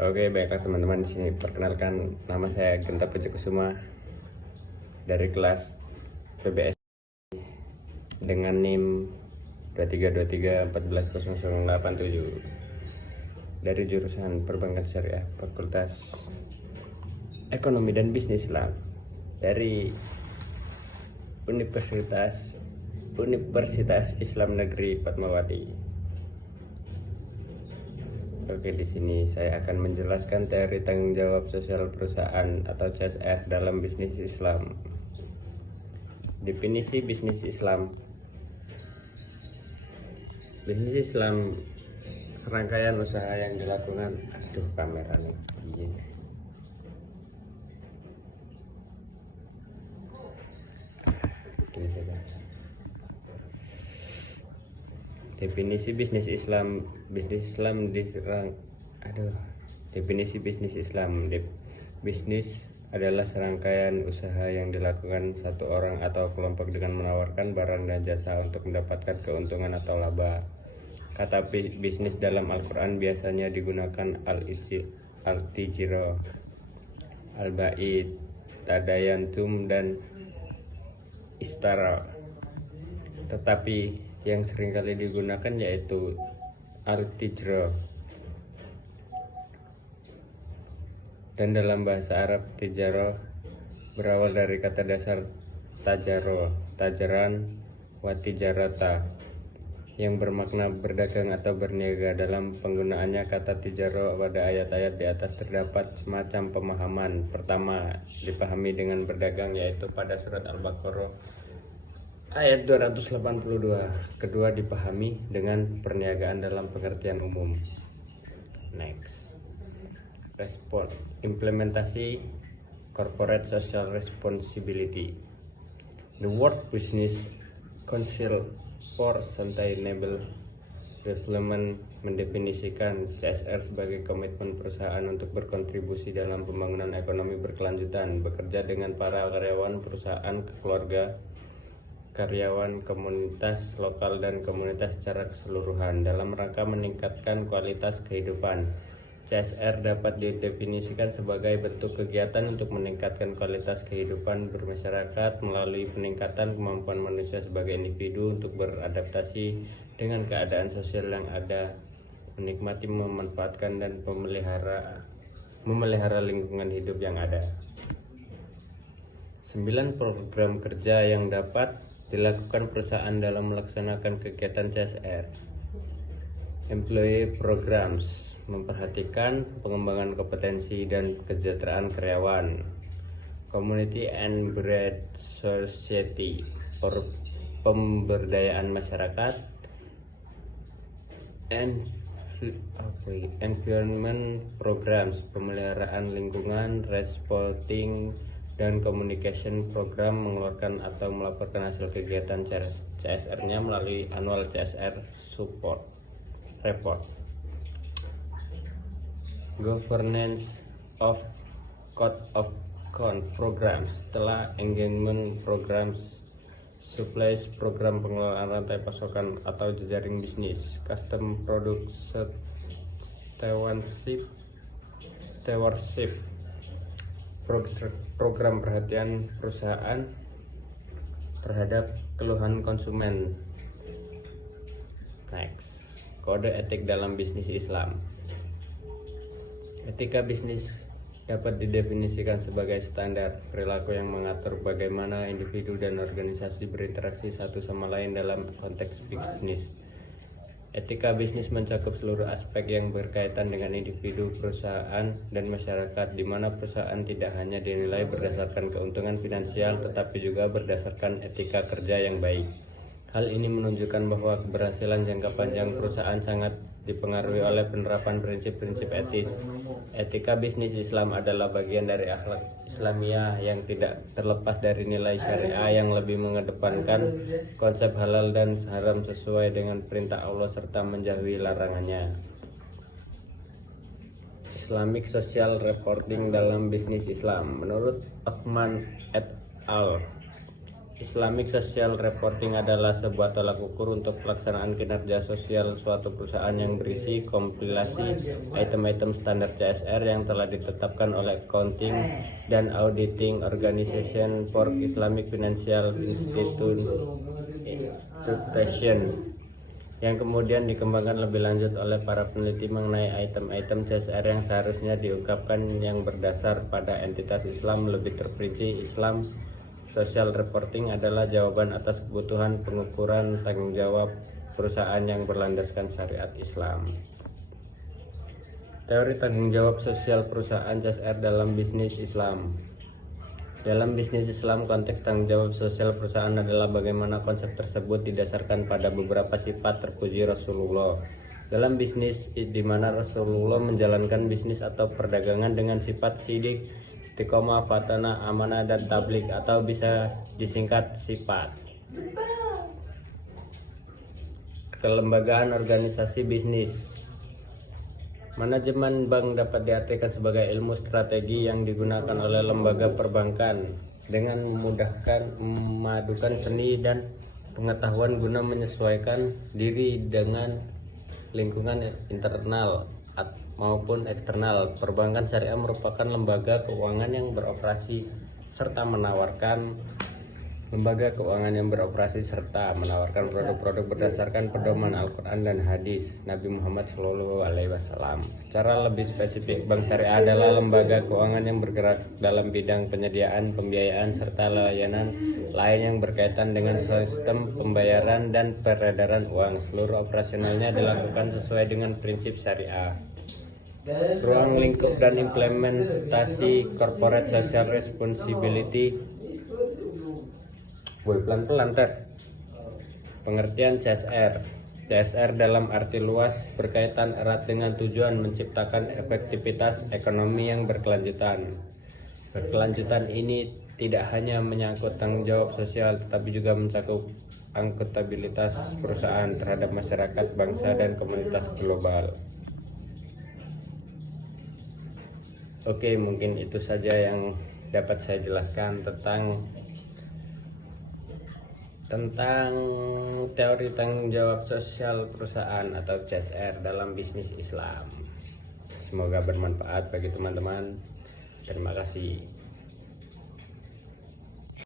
Oke, baiklah teman-teman, di sini perkenalkan, nama saya Genta Pujakusuma dari kelas PBS dengan NIM 2323140087 dari jurusan Perbankan Syariah Fakultas Ekonomi dan Bisnis Islam dari Universitas Islam Negeri Fatmawati. Oke, di sini saya akan menjelaskan teori tanggung jawab sosial perusahaan atau CSR dalam bisnis Islam. Definisi bisnis Islam. Bisnis Islam serangkaian usaha yang dilakukan. Aduh, kamera nih. Gini saja. Definisi bisnis Islam. Bisnis Islam Definisi bisnis Islam. Bisnis adalah serangkaian usaha yang dilakukan satu orang atau kelompok dengan menawarkan barang dan jasa untuk mendapatkan keuntungan atau laba. Kata bisnis dalam Al-Quran biasanya digunakan al-tijro, al-ba'id, tadayantum, dan istara. Tetapi yang seringkali digunakan yaitu al-tijro. Dan dalam bahasa Arab, tijaro berawal dari kata dasar tajaro, tajaran, watijarata, yang bermakna berdagang atau berniaga. Dalam penggunaannya kata tijaro pada ayat-ayat di atas terdapat semacam pemahaman. Pertama, dipahami dengan berdagang yaitu pada surat Al-Baqarah ayat 282. Kedua, dipahami dengan perniagaan dalam pengertian umum. Next. Respon implementasi corporate social responsibility. The World Business Council for Sustainable Development mendefinisikan CSR sebagai komitmen perusahaan untuk berkontribusi dalam pembangunan ekonomi berkelanjutan, bekerja dengan para karyawan perusahaan, keluarga, karyawan, komunitas lokal, dan komunitas secara keseluruhan dalam rangka meningkatkan kualitas kehidupan. CSR dapat didefinisikan sebagai bentuk kegiatan untuk meningkatkan kualitas kehidupan bermasyarakat melalui peningkatan kemampuan manusia sebagai individu untuk beradaptasi dengan keadaan sosial yang ada, menikmati, memanfaatkan, dan memelihara lingkungan hidup yang ada. 9 program kerja yang dapat dilakukan perusahaan dalam melaksanakan kegiatan CSR. Employee Programs memperhatikan pengembangan kompetensi dan kesejahteraan karyawan. Community and Breed Society, pemberdayaan masyarakat. Environment Programs, pemeliharaan lingkungan. Reporting dan Communication Program, mengeluarkan atau melaporkan hasil kegiatan CSR-nya melalui Annual CSR Report. Governance of Code of Conduct Programs, setelah Engagement Programs, Supplies Program, pengelolaan rantai pasokan atau jejaring bisnis. Custom Product Stewardship, program perhatian perusahaan terhadap keluhan konsumen. Next. Kode etik dalam bisnis Islam. Etika bisnis dapat didefinisikan sebagai standar perilaku yang mengatur bagaimana individu dan organisasi berinteraksi satu sama lain dalam konteks bisnis. Etika bisnis mencakup seluruh aspek yang berkaitan dengan individu, perusahaan, dan masyarakat, di mana perusahaan tidak hanya dinilai berdasarkan keuntungan finansial, tetapi juga berdasarkan etika kerja yang baik. Hal ini menunjukkan bahwa keberhasilan jangka panjang perusahaan sangat dipengaruhi oleh penerapan prinsip-prinsip etis. Etika bisnis Islam adalah bagian dari akhlak Islamiyah yang tidak terlepas dari nilai syariah yang lebih mengedepankan konsep halal dan haram sesuai dengan perintah Allah serta menjauhi larangannya. Islamic Social Reporting dalam bisnis Islam. Menurut Othman et al., Islamic Social Reporting adalah sebuah tolak ukur untuk pelaksanaan kinerja sosial suatu perusahaan yang berisi kompilasi item-item standar CSR yang telah ditetapkan oleh Accounting dan Auditing Organization for Islamic Financial Institution, yang kemudian dikembangkan lebih lanjut oleh para peneliti mengenai item-item CSR yang seharusnya diungkapkan yang berdasar pada entitas Islam. Lebih terperinci, Islam Social Reporting adalah jawaban atas kebutuhan pengukuran tanggung jawab perusahaan yang berlandaskan syariat Islam. Teori tanggung jawab sosial perusahaan CSR dalam bisnis Islam. Dalam bisnis Islam, konteks tanggung jawab sosial perusahaan adalah bagaimana konsep tersebut didasarkan pada beberapa sifat terpuji Rasulullah. Dalam bisnis di mana Rasulullah menjalankan bisnis atau perdagangan dengan sifat sidik, istiqomah, fatana, amanah, dan tablik, atau bisa disingkat sifat. Kelembagaan organisasi bisnis. Manajemen bank dapat diartikan sebagai ilmu strategi yang digunakan oleh lembaga perbankan dengan memadukan seni dan pengetahuan guna menyesuaikan diri dengan lingkungan internal maupun eksternal. Perbankan syariah merupakan lembaga keuangan yang beroperasi serta menawarkan produk-produk berdasarkan pedoman Al-Quran dan hadis Nabi Muhammad SAW. Secara lebih spesifik, bank syariah adalah lembaga keuangan yang bergerak dalam bidang penyediaan, pembiayaan, serta layanan lain yang berkaitan dengan sistem pembayaran dan peredaran uang. Seluruh operasionalnya dilakukan sesuai dengan prinsip syariah. Ruang lingkup dan implementasi Corporate Social Responsibility. Pelan-pelan pengertian CSR. CSR dalam arti luas berkaitan erat dengan tujuan menciptakan efektivitas ekonomi yang berkelanjutan. Berkelanjutan ini tidak hanya menyangkut tanggung jawab sosial, tetapi juga mencakup akuntabilitas perusahaan terhadap masyarakat, bangsa, dan komunitas global. Oke, mungkin itu saja yang dapat saya jelaskan tentang teori tanggung jawab sosial perusahaan atau CSR dalam bisnis Islam. Semoga bermanfaat bagi teman-teman. Terima kasih.